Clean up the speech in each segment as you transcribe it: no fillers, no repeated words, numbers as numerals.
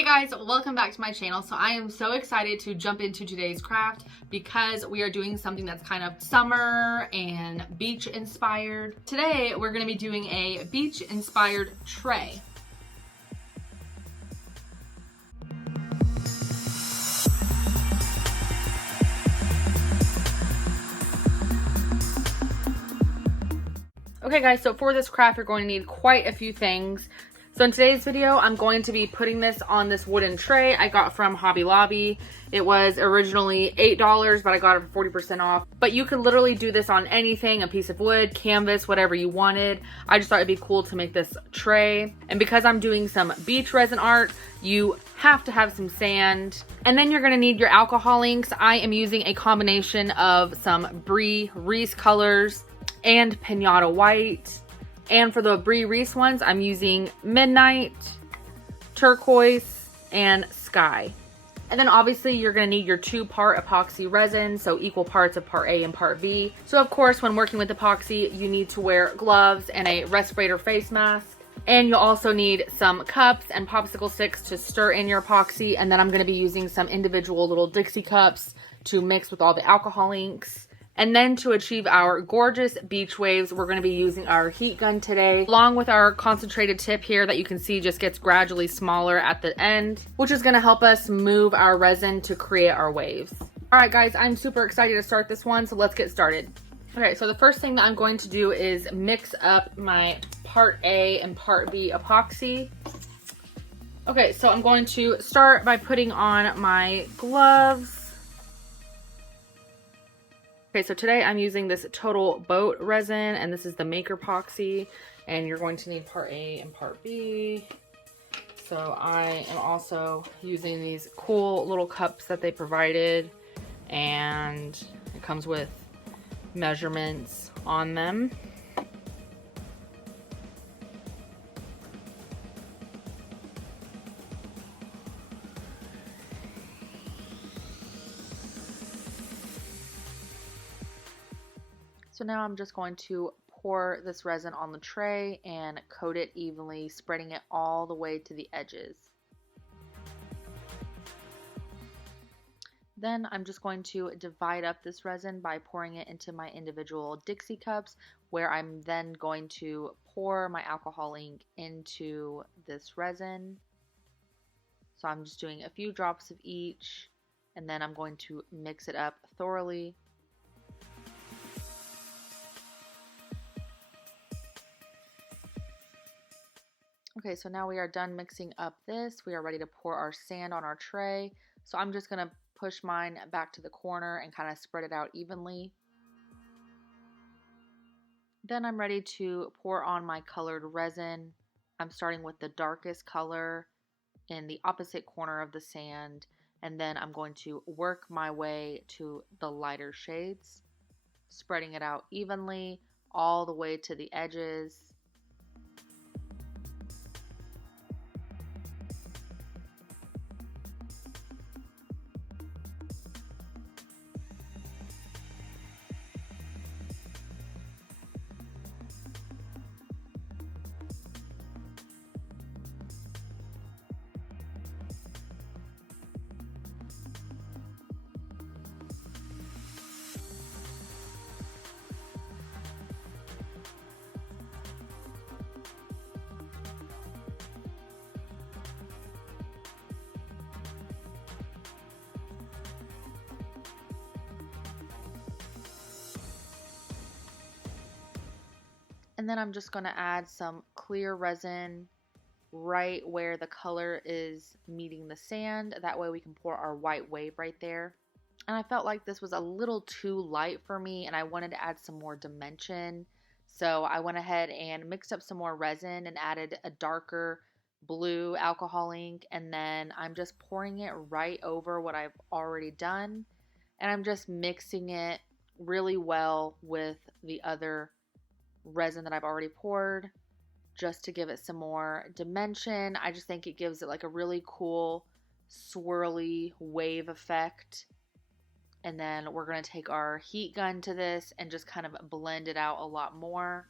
Hey guys, welcome back to my channel. So I am so excited to jump into today's craft because we are doing something that's kind of summer and beach inspired. Today we're going to be doing a beach inspired tray. Okay guys, so for this craft you're going to need quite a few things. So in today's video, I'm going to be putting this on this wooden tray I got from Hobby Lobby. It was originally $8, but I got it for 40% off. But you could literally do this on anything, a piece of wood, canvas, whatever you wanted. I just thought it'd be cool to make this tray. And because I'm doing some beach resin art, you have to have some sand. And then you're gonna need your alcohol inks. I am using a combination of some Brie Reese colors and Pinata White. And for the Brie Reese ones, I'm using Midnight, Turquoise, and Sky. And then obviously you're gonna need your 2-part epoxy resin, so equal parts of part A and part B. So of course, when working with epoxy, you need to wear gloves and a respirator face mask. And you'll also need some cups and popsicle sticks to stir in your epoxy. And then I'm gonna be using some individual little Dixie cups to mix with all the alcohol inks. And then to achieve our gorgeous beach waves, we're going to be using our heat gun today, along with our concentrated tip here that you can see just gets gradually smaller at the end, which is going to help us move our resin to create our waves. All right, guys, I'm super excited to start this one, so let's get started. Okay, so the first thing that I'm going to do is mix up my part A and part B epoxy. Okay, so I'm going to start by putting on my gloves. Okay, so today I'm using this Total Boat resin, and this is the Maker Epoxy, and you're going to need part A and part B. So I am also using these cool little cups that they provided, and it comes with measurements on them. So now I'm just going to pour this resin on the tray and coat it evenly, spreading it all the way to the edges. Then I'm just going to divide up this resin by pouring it into my individual Dixie cups, where I'm then going to pour my alcohol ink into this resin. So I'm just doing a few drops of each, and then I'm going to mix it up thoroughly. Okay, so now we are done mixing up this. We are ready to pour our sand on our tray. So I'm just going to push mine back to the corner and kind of spread it out evenly. Then I'm ready to pour on my colored resin. I'm starting with the darkest color in the opposite corner of the sand, and then I'm going to work my way to the lighter shades, spreading it out evenly all the way to the edges. And then I'm just going to add some clear resin right where the color is meeting the sand. That way we can pour our white wave right there. And I felt like this was a little too light for me, and I wanted to add some more dimension. So I went ahead and mixed up some more resin and added a darker blue alcohol ink. And then I'm just pouring it right over what I've already done. And I'm just mixing it really well with the other resin that I've already poured, just to give it some more dimension. I just think it gives it like a really cool swirly wave effect. And then we're going to take our heat gun to this and just kind of blend it out a lot more.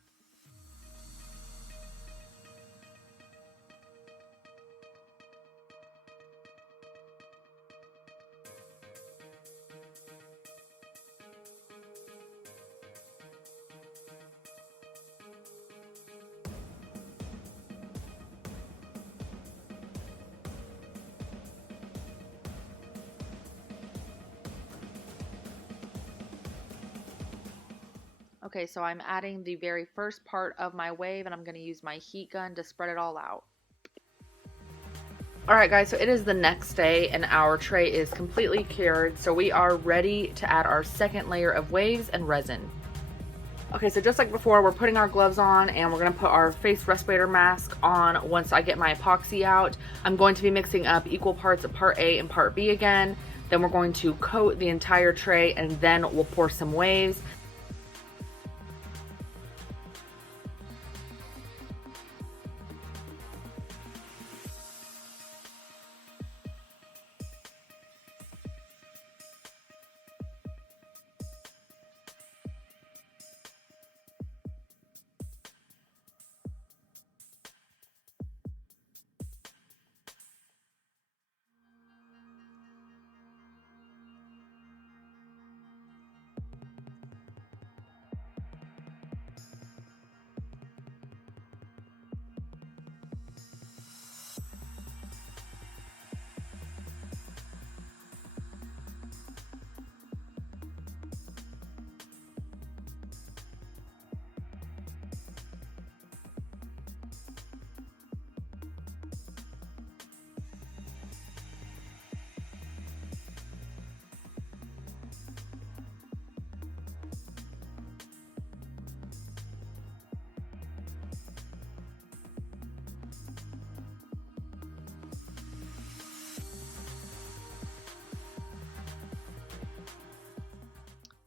Okay, so I'm adding the very first part of my wave, and I'm going to use my heat gun to spread it all out. Alright guys, so it is the next day and our tray is completely cured, so we are ready to add our second layer of waves and resin. Okay, so just like before, we're putting our gloves on and we're going to put our face respirator mask on once I get my epoxy out. I'm going to be mixing up equal parts of part A and part B again. Then we're going to coat the entire tray and then we'll pour some waves.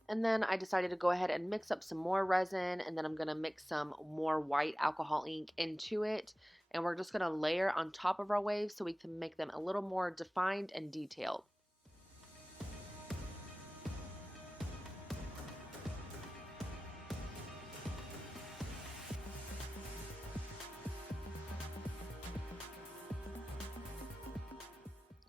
And then I decided to go ahead and mix up some more resin, and then I'm going to mix some more white alcohol ink into it. And we're just going to layer on top of our waves so we can make them a little more defined and detailed.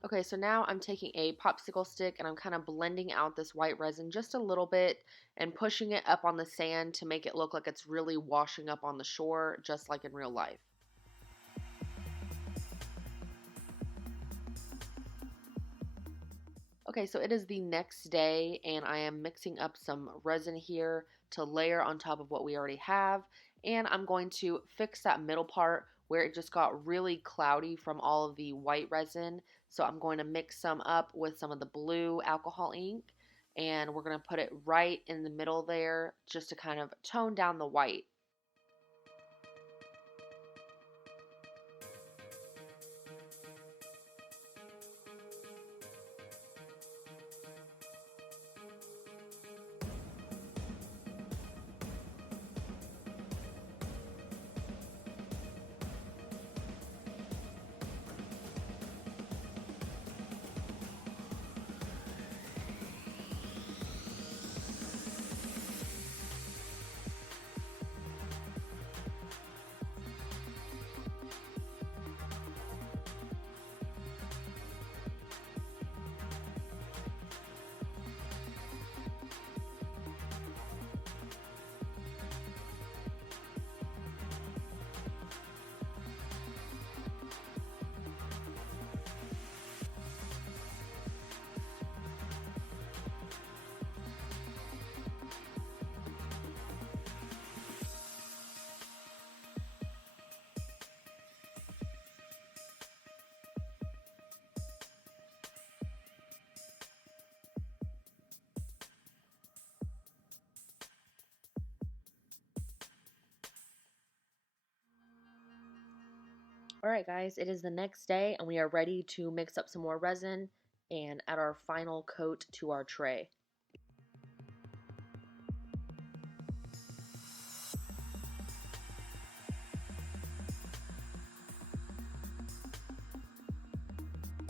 Okay, so now I'm taking a popsicle stick and I'm kind of blending out this white resin just a little bit and pushing it up on the sand to make it look like it's really washing up on the shore, just like in real life. Okay, so it is the next day and I am mixing up some resin here to layer on top of what we already have. And I'm going to fix that middle part where it just got really cloudy from all of the white resin. So I'm going to mix some up with some of the blue alcohol ink, and we're going to put it right in the middle there just to kind of tone down the white. Alright guys, it is the next day and we are ready to mix up some more resin and add our final coat to our tray.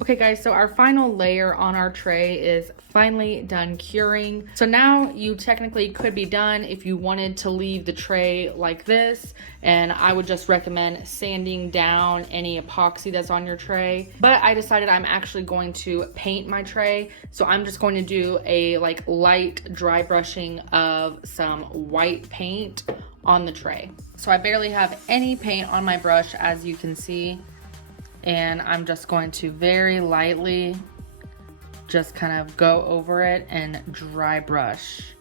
Okay guys, so our final layer on our tray is finally done curing. So now you technically could be done if you wanted to leave the tray like this, and I would just recommend sanding down any epoxy that's on your tray. But I decided I'm actually going to paint my tray, so I'm just going to do a light dry brushing of some white paint on the tray. So I barely have any paint on my brush, as you can see. And I'm just going to very lightly just kind of go over it and dry brush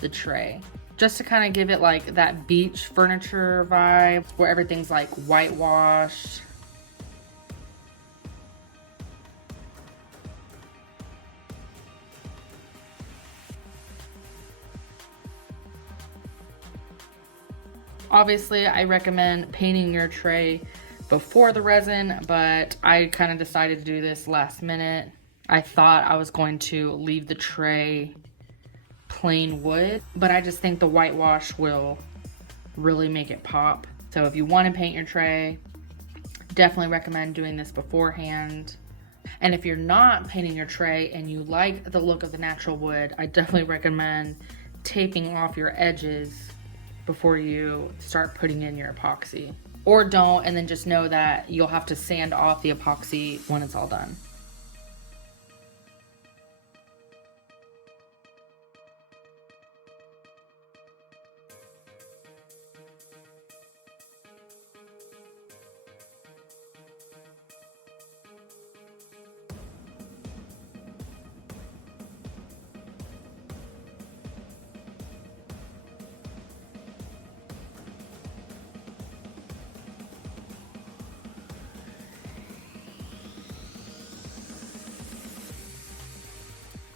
the tray just to kind of give it like that beach furniture vibe where everything's like whitewashed. Obviously, I recommend painting your tray before the resin, but I kind of decided to do this last minute. I thought I was going to leave the tray plain wood, but I just think the whitewash will really make it pop. So if you want to paint your tray, definitely recommend doing this beforehand. And if you're not painting your tray and you like the look of the natural wood, I definitely recommend taping off your edges before you start putting in your epoxy. Or don't, and then just know that you'll have to sand off the epoxy when it's all done.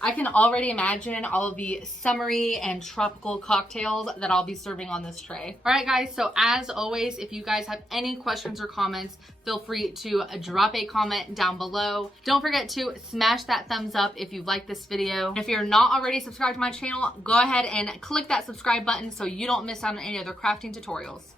I can already imagine all of the summery and tropical cocktails that I'll be serving on this tray. All right, guys, so as always, if you guys have any questions or comments, feel free to drop a comment down below. Don't forget to smash that thumbs up if you like this video. If you're not already subscribed to my channel, go ahead and click that subscribe button so you don't miss out on any other crafting tutorials.